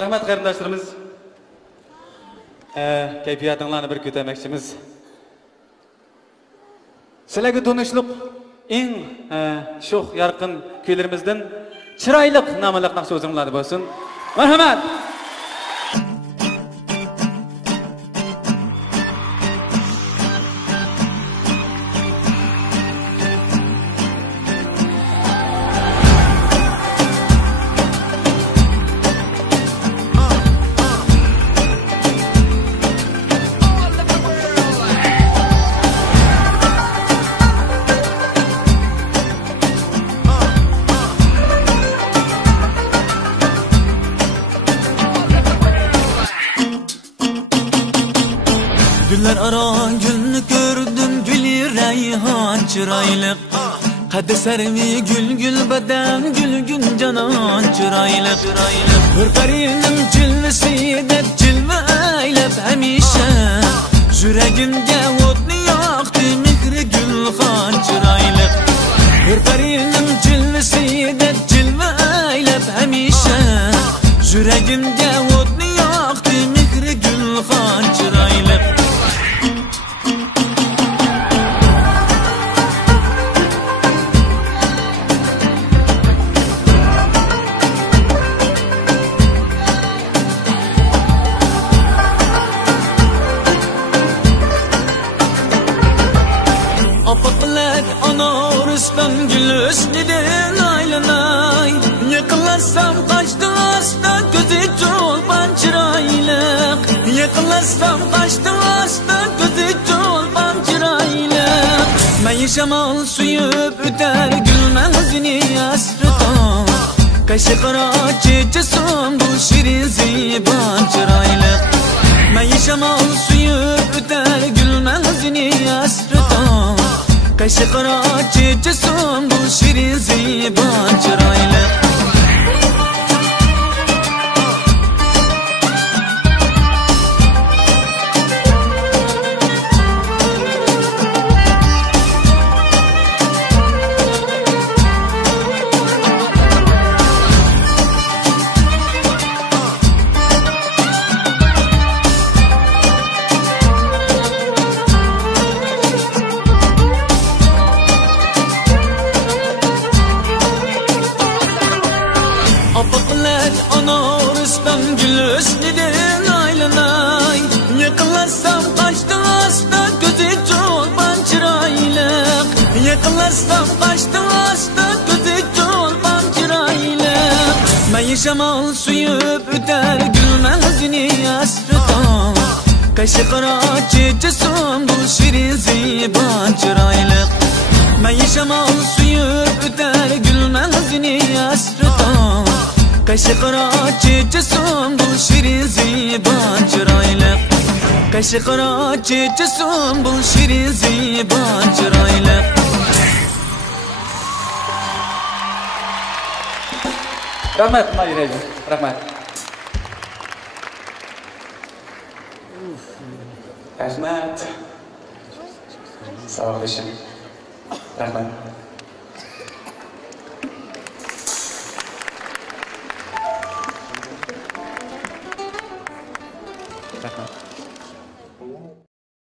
Rahmat qarindoshlarimiz. Kayfiyatinglarni bir ko'tarmoqchimiz. Sizlarga tanishlik eng sho'x yorqin kuylarimizdan chiroyli nomaliq naqsh o'zinglar bo'lsin. Marhamat. Güller ara gülünü gördüm gülü reyhan çıraylık Kadı servi gül gül beden gül gün canan çıraylık Hırkarının cilvesi de cilve eylep hemişe Yüreğimde otlu yaktı mihri gülhan çıraylık Hırkarının cilvesi de cilve eylep hemişe Yüreğimde otlu yaktı mihri gülhan çıraylık Apaklar anarıstan gül üstüden aylanay Yakınlaşsam kaçtı hasta gözü çolpan çıraylık Yakınlaşsam kaçtı hasta gözü çolpan çıraylık Ben şamal suyup üter gülmezini asrıdan Kaşı kara çiçesim bu şirin ziban çıraylık Ben şamal suyup üter gülmezini asrıdan Kaşı kara çiçesim bu şirin ziban çıraylık Apaklar anarıstan gül üstüden aylanay Yakınlaşsam kaçtı hasta gözü çolpan çıraylık Yakınlaşsam kaçtı hasta gözü çolpan çıraylık Ben yaşamal suyup üter gülmezini asrıdan Kaşı kara çiçesim bu şirin ziban çıraylık Ben yaşamal suyup üter gülmezini asrıdan Kaşı kara çiçesim bu şirin ziban çıraylık Kaşı kara çiçesim bu şirin ziban çıraylık Rahmat Mayre'cim. Rahmat. Rahmat. Sağ olasın. Rahmat.